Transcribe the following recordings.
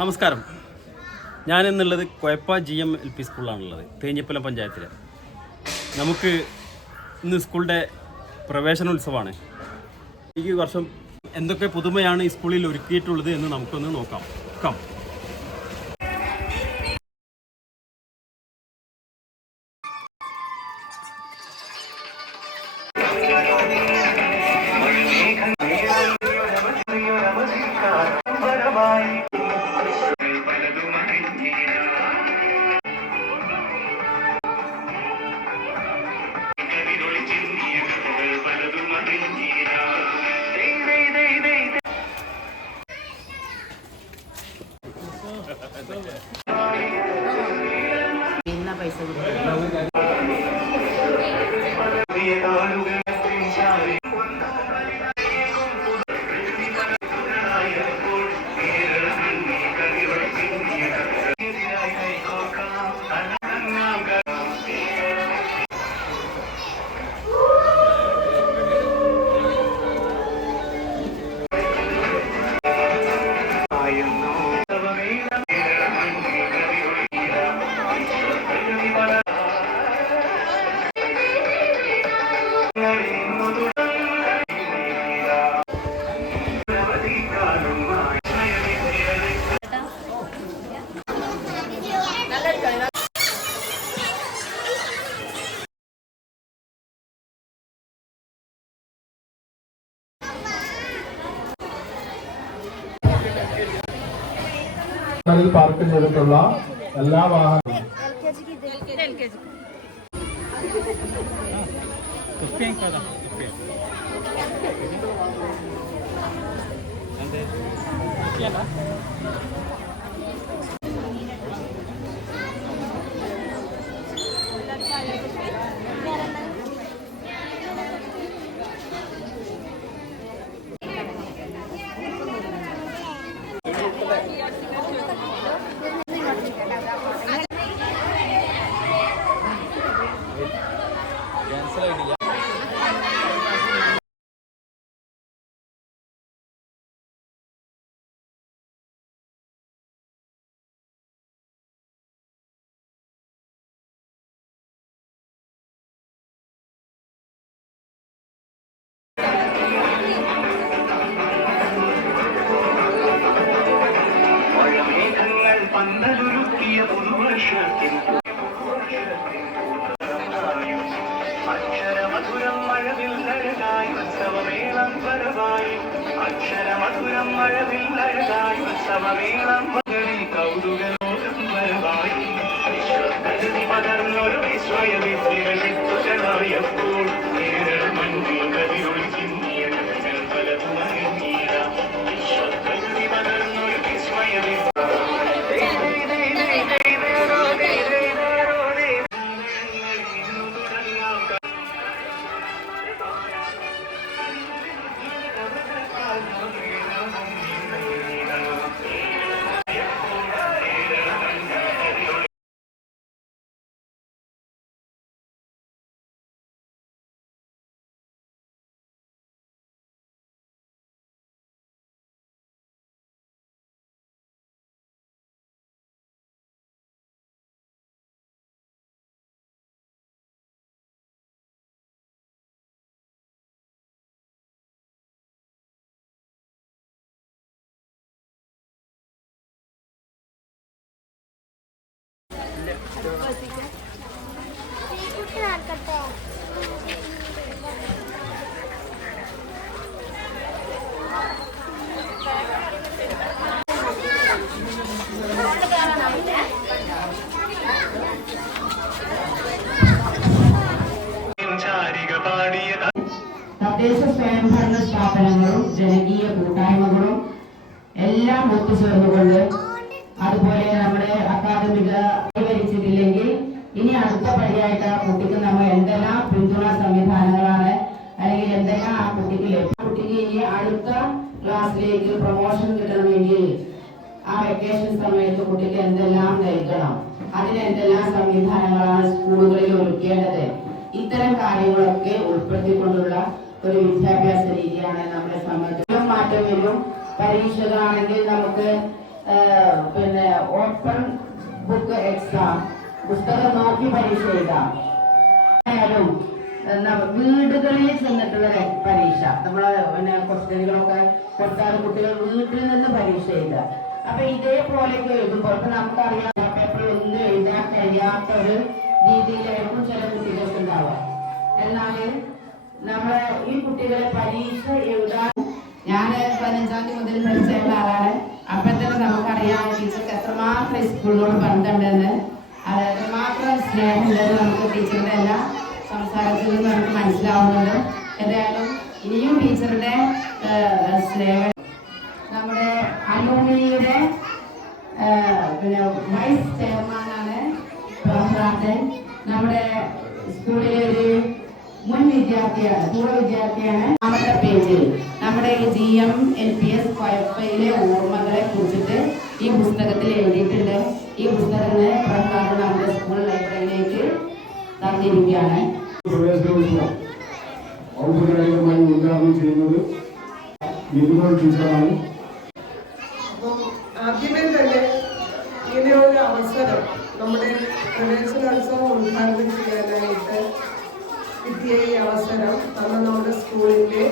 നമസ്കാരം. ഞാനെന്നുള്ളത് കൊയപ്പ GMLP സ്കൂളിലാണുള്ളത്, തേഞ്ഞിപ്പലം പഞ്ചായത്തിൽ. നമുക്ക് ഇന്ന് സ്കൂളിൻ്റെ പ്രവേശനോത്സവമാണ്. ഈ വർഷം എന്തൊക്കെ പുതുമയാണ് ഈ സ്കൂളിൽ ഒരുക്കിയിട്ടുള്ളത് എന്ന് നമുക്കൊന്ന് നോക്കാം. പൈസ പാർക്ക് ചെയ്തിട്ടുള്ള എല്ലാ വാഹനങ്ങളും പന്തലൊരുക്കിയ പുതുവർഷത്തിൽ അക്ഷരമധുരം മഴവില്ലഴകായി ഉത്സവമേളം വരവായി അക്ഷരമധുരം മഴവില്ലഴകായി ഉത്സവമേളം വരവി കൗതുകലോകം വരവായി വിശ്വകരുതി പകർന്നൊരു വിസ്മയവിദ്യകൾ വിത്തുകളായപ്പോൾ കേരള മണ്ണിൽ കതിരൊളി ചിന്നിയ കഥകൾ പലതും അരങ്ങീര വിശ്വകരുതി പകർന്നൊരു വിസ്മയവിദ്യ തദ്ദേശ സ്വയംഭരണ സ്ഥാപനങ്ങളും ജനകീയ കൂട്ടായ്മകളും എല്ലാം ഒത്തുചേർന്നുകൊണ്ട് അതുപോലെ നമ്മുടെ അക്കാദമിക കൈവരിച്ചിട്ടില്ലെങ്കിൽ ഇനി അടുത്ത പടിയായിട്ട് ആ കുട്ടിക്ക് നമ്മൾ എന്തെല്ലാം പിന്തുണ സംവിധാനങ്ങളാണ് അല്ലെങ്കിൽ എന്തെല്ലാം ആ കുട്ടിക്ക് ലഭിക്കും. കുട്ടിക്ക് ഇനി അടുത്ത ക്ലാസ്സിലേക്ക് പ്രൊമോഷൻ കിട്ടണമെങ്കിൽ ആ വെക്കേഷൻ സമയത്ത് കുട്ടിക്ക് എന്തെല്ലാം നൽകണം, അതിനെന്തെല്ലാം സംവിധാനങ്ങളാണ് സ്കൂളുകളിൽ ഒരുക്കേണ്ടത്, ഇത്തരം കാര്യങ്ങളൊക്കെ ഉൾപ്പെടുത്തിക്കൊണ്ടുള്ള ഒരു വിദ്യാഭ്യാസ രീതിയാണ് നമ്മളെ സംബന്ധിച്ചും മാറ്റം വരും. പരീക്ഷകളാണെങ്കിൽ നമുക്ക് പിന്നെ ഓപ്പൺ ബുക്ക് എക്സാം, പുസ്തകം നോക്കി പരീക്ഷ എഴുതാം. ആയാലും വീടുകളിൽ ചെന്നിട്ടുള്ള പരീക്ഷ, നമ്മളെ പിന്നെ ക്വസ്റ്റ്യനുകളൊക്കെ കൊടുത്താൽ കുട്ടികൾ വീട്ടിൽ നിന്ന് പരീക്ഷ എഴുതുക. അപ്പൊ ഇതേപോലെയൊക്കെ എഴുതുമ്പോൾ ഇപ്പൊ നമുക്കറിയാം പേപ്പർ ഒന്നും എഴുതാൻ കഴിയാത്ത ഒരു രീതിയിലായിരിക്കും ചില കുട്ടികൾക്ക് ഉണ്ടാവുക. എന്നാൽ നമ്മളെ ഈ കുട്ടികളെ പരീക്ഷ എഴുതാൻ, ഞാൻ 15-ാം തീയതി മുതൽ പഠിച്ചുള്ള ആളാണ്. അപ്പൊ തന്നെ നമുക്കറിയാം ടീച്ചർക്ക് എത്രമാത്രം സ്കൂളിനോട് ബന്ധമുണ്ടെന്ന്, അത് എത്രമാത്രം സ്നേഹമുണ്ടെന്ന് നമുക്ക് ടീച്ചറുടെ എല്ലാ സംസാരത്തിൽ നിന്ന് നമുക്ക് മനസ്സിലാവുന്നുണ്ട്. എന്തായാലും ഇനിയും ടീച്ചറുടെ സ്നേഹം. നമ്മുടെ അലൂമിനിയുടെ പിന്നെ വൈസ് ചെയർമാനാണ് പ്രഹ്ലാദൻ. നമ്മുടെ സ്കൂളിലെ ഒരു മുൻ വിദ്യാർത്ഥിയാണ്, പൂർവ്വ വിദ്യാർത്ഥിയാണ്. നമ്മുടെ പേജിൽ നമ്മുടെ GMLPS കൊയപ്പയിലെ ഓർമ്മകളെ കുറിച്ചിട്ട് ഈ പുസ്തകത്തിൽ എഴുതിയിട്ടുണ്ട്. ഈ പുസ്തകത്തിന് പ്രഹ്ലാദൻ നമ്മുടെ സ്കൂൾ ലൈബ്രറിയിലേക്ക് തന്നിരിക്കുകയാണ്. പ്രവേശനോത്സവം ഔപചാരികമായി ഉദ്ഘാടനം ചെയ്യുന്നത് ബിന്ദു ടീച്ചറാണ്. ആദ്യമേ തന്നെ ഇങ്ങനെയൊരു അവസരം നമ്മുടെ പ്രവേശനോത്സവം ഉദ്ഘാടനം ചെയ്യാനായിട്ട് കിട്ടിയ ഈ അവസരം തന്ന നമ്മുടെ സ്കൂളിൻ്റെ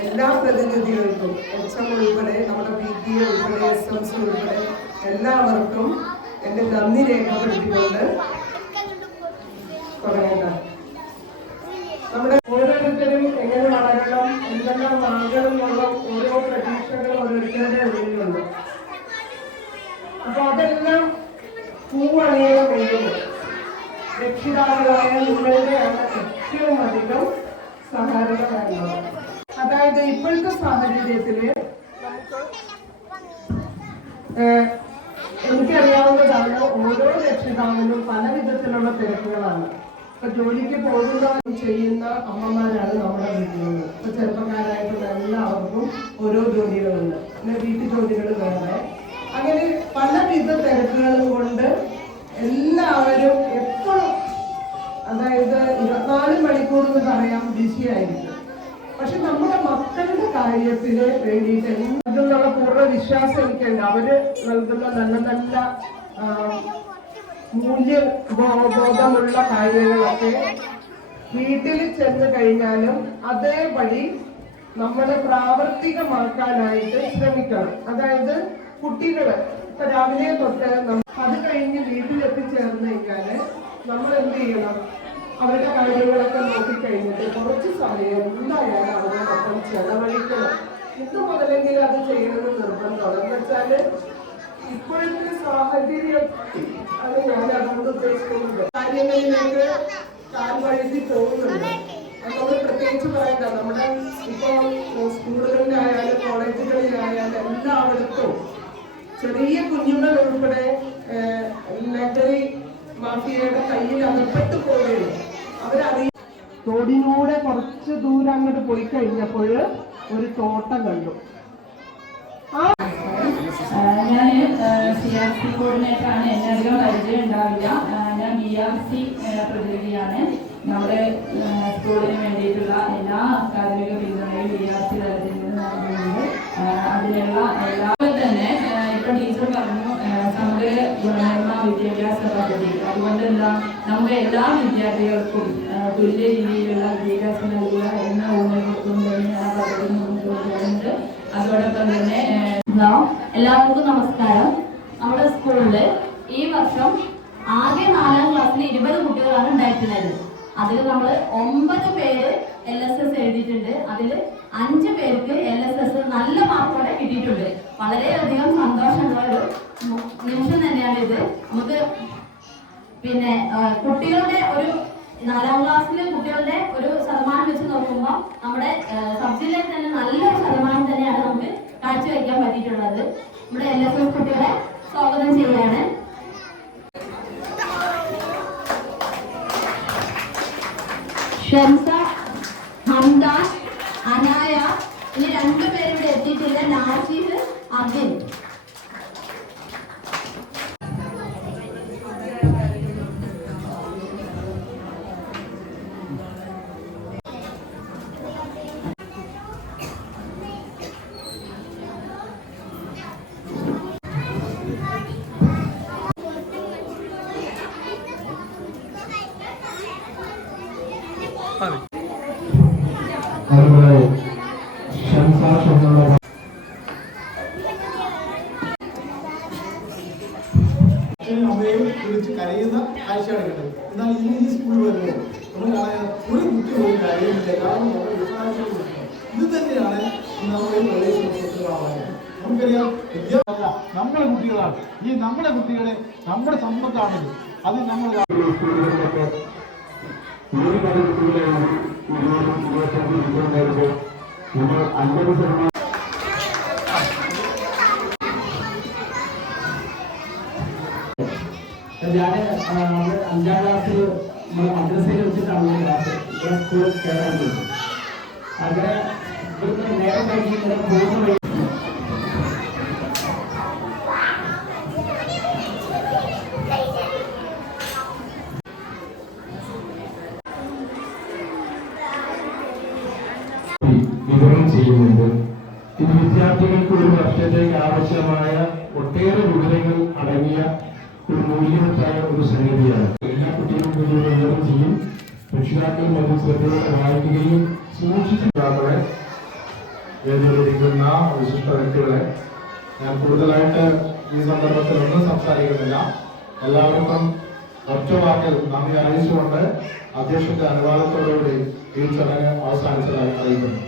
എല്ലാ പ്രതിനിധികൾക്കും, HM ഉൾപ്പെടെ, നമ്മുടെ PTA ഉൾപ്പെടെ, SMC ഉൾപ്പെടെ എല്ലാവർക്കും എൻ്റെ നന്ദി രേഖപ്പെടുത്തിക്കൊണ്ട് തുടങ്ങേണ്ടത്. നമ്മുടെ ഓരോരുത്തരും എങ്ങനെ വളരണം, എന്തെല്ലാം ആകണം എന്നുള്ള ഓരോ പ്രതീക്ഷകൾ ഓരോരുത്തരുടെ ഉള്ളിലുണ്ട്. അപ്പൊ അതെല്ലാം പൂവണിയുടെ വേണ്ടി രക്ഷിതാക്കളായ നിങ്ങളുടെയാണ് ഏറ്റവും അധികം സഹായം വേണ്ടത്. അതായത് ഇപ്പോഴത്തെ സാഹചര്യത്തില് എനിക്കറിയാവുന്നതാണ്, ഓരോ രക്ഷിതാവിനും പല വിധത്തിലുള്ള തിരക്കുകളാണ്. ഇപ്പൊ ജോലിക്ക് പോകുന്ന ചെയ്യുന്ന അമ്മമാരാണ് നമ്മുടെ വീട്ടിലുള്ളത്. ഇപ്പൊ ചെറുപ്പക്കാരായിട്ടുള്ള എല്ലാവർക്കും ഓരോ ജോലികളുണ്ട്, പിന്നെ വീട്ടു ജോലികൾ വേറെ. അങ്ങനെ പലവിധ തിരക്കുകളും കൊണ്ട് എല്ലാവരും എപ്പോഴും, അതായത് 24 മണിക്കൂർ എന്ന് പറയാം, ബിസി ആയിരിക്കും. പക്ഷെ നമ്മുടെ മക്കളുടെ കാര്യത്തിന് വേണ്ടിയിട്ട് എന്നുള്ള പൂർണ്ണ വിശ്വാസം എനിക്കുണ്ട്. അവര് നൽകുന്ന നല്ല നല്ല മൂല്യബോധമുള്ള കാര്യങ്ങളൊക്കെ വീട്ടിൽ ചെന്ന് കഴിഞ്ഞാലും അതേപടി നമ്മൾ പ്രാവർത്തികമാക്കാനായിട്ട് ശ്രമിക്കണം. അതായത് കുട്ടികള് ഇപ്പൊ രാവിലെ തൊട്ട് അത് കഴിഞ്ഞ് വീട്ടിലെത്തിച്ചേർന്ന് കഴിഞ്ഞാല് നമ്മൾ എന്ത് ചെയ്യണം, അവരുടെ കാര്യങ്ങളൊക്കെ നോക്കിക്കഴിഞ്ഞിട്ട് കുറച്ച് സമയം എന്തായാലും അവരോടൊപ്പം ചെലവഴിക്കണം. ഇന്ന് മുതലെങ്കിലും അത് ചെയ്യണമെന്ന് നിർബന്ധമാണ്. എന്ന് വെച്ചാല് ഇപ്പോഴത്തെ സാഹചര്യം അത് ഞാൻ അതുകൊണ്ട് ഉദ്ദേശിക്കുന്നത്. കാര്യങ്ങളിലേക്ക് കാൽ വഴുതി പോകുന്നുണ്ട്. നമ്മൾ പ്രത്യേകിച്ച് പറയണ്ട, നമ്മുടെ ഇപ്പോൾ സ്കൂളുകളിലായാലും കോളേജുകളിലായാലും എല്ലായിടത്തും ചെറിയ കുഞ്ഞുങ്ങൾ ഉൾപ്പെടെ ലഹരി മാഫിയയുടെ കയ്യിൽ അകപ്പെട്ടു പോവുകയാണ്. അവരറിയ തോടിലൂടെ കുറച്ച് ദൂരം അങ്ങോട്ട് പോയി കഴിഞ്ഞപ്പോൾ ഒരു തോട്ടം കണ്ടു. ഞാൻ CRC കോർഡിനേറ്ററാണ്. എന്നെ അധികം പരിചയം ഉണ്ടാവില്ല. ഞാൻ BRC പ്രതിനിധിയാണ്. നമ്മുടെ സ്കൂളിന് വേണ്ടിയിട്ടുള്ള എല്ലാ അക്കാദമിക പിന്തുണയും BRC തലത്തിൽ നിന്ന് നൽകുന്നുണ്ട്. അതിനുള്ള എല്ലാവരും തന്നെ ഇപ്പൊ ടീച്ചർ പറഞ്ഞു സമഗ്ര ഗുണമേന്മ വിദ്യാഭ്യാസ പദ്ധതി. അതുകൊണ്ട് എന്താ, നമ്മുടെ എല്ലാ വിദ്യാർത്ഥികൾക്കും തുല്യ രീതിയിലുള്ള വിദ്യാഭ്യാസം നൽകുക എന്ന ഊന്നൽ ആ പദ്ധതി മുന്നോട്ട്. അതോടൊപ്പം തന്നെ എല്ലാവർക്കും നമസ്കാരം. നമ്മുടെ സ്കൂളിൽ ഈ വർഷം ആകെ 4ാം ക്ലാസ്സിൽ 20 കുട്ടികളാണ് ഉണ്ടായിട്ടുള്ളത്. അതിൽ നമ്മൾ 9 പേര് LSS എഴുതിയിട്ടുണ്ട്. അതിൽ 5 പേർക്ക് LSS നല്ല മാർക്കോടെ കിട്ടിയിട്ടുണ്ട്. വളരെയധികം സന്തോഷമുള്ള ഒരു നിമിഷം തന്നെയാണ് ഇത്. നമുക്ക് പിന്നെ കുട്ടികളുടെ ഒരു 4ാം ക്ലാസ്സിലെ കുട്ടികളുടെ ഒരു ശതമാനം വെച്ച് നോക്കുമ്പോൾ നമ്മുടെ സബ് ജില്ലയിൽ തന്നെ നല്ലൊരു ശതമാനം തന്നെയാണ് നമുക്ക് കാഴ്ചവെക്കാൻ പറ്റിയിട്ടുള്ളത്. നമ്മുടെ LSS കുട്ടികളെ സ്വാഗതം ചെയ്യാണ്. ഷംസ, ഹംദാൻ, അനായ, ഇനി 2 പേരിവിടെ എത്തിയിട്ടില്ല, നാസിഫ്, അർജുൻ. നമുക്കറിയാം വിദ്യാഭ്യാസ നമ്മുടെ കുട്ടികളാണ്. ഈ നമ്മുടെ കുട്ടികളെ നമ്മുടെ സമ്പത്താണത്. അത് നമ്മൾ ഞാൻ 5ാം ക്ലാസ്സിൽ നമ്മുടെ മദ്രസയിൽ വെച്ചിട്ടാണ് ക്ലാസ് ഇവിടെ സ്കൂളിൽ കയറാൻ പറ്റും. അങ്ങനെ ഇവിടുന്ന് നേരം കഴിഞ്ഞ് പോകുന്ന വിതരണം ചെയ്യുന്നുണ്ട്. ഇത് വിദ്യാർത്ഥികൾക്ക് ഒരു വർഷത്തേക്ക് ആവശ്യമായ ഒട്ടേറെ വിവരങ്ങൾ അടങ്ങിയ ഒരു മൂല്യവത്തായ ഒരു സംഗതിയാണ്. എല്ലാ കുട്ടികളും ഇത് വിതരണം ചെയ്യും. രക്ഷിതാക്കളും അത് ശ്രദ്ധയോടെ വായിക്കുകയും സൂക്ഷിച്ചിട്ടാണ് വേദിയിലിരിക്കുന്ന വിശിഷ്ട വ്യക്തികളെ ഞാൻ കൂടുതലായിട്ട് ഈ സന്ദർഭത്തിൽ ഒന്നും സംസാരിക്കുന്നില്ല. എല്ലാവർക്കും ഒറ്റ വാക്കിൽ നന്ദി അറിയിച്ചുകൊണ്ട് അധ്യക്ഷന്റെ അനുവാദത്തോടുകൂടി ഈ ചടങ്ങ് അവസാനിച്ചതായി അറിയിക്കുന്നു.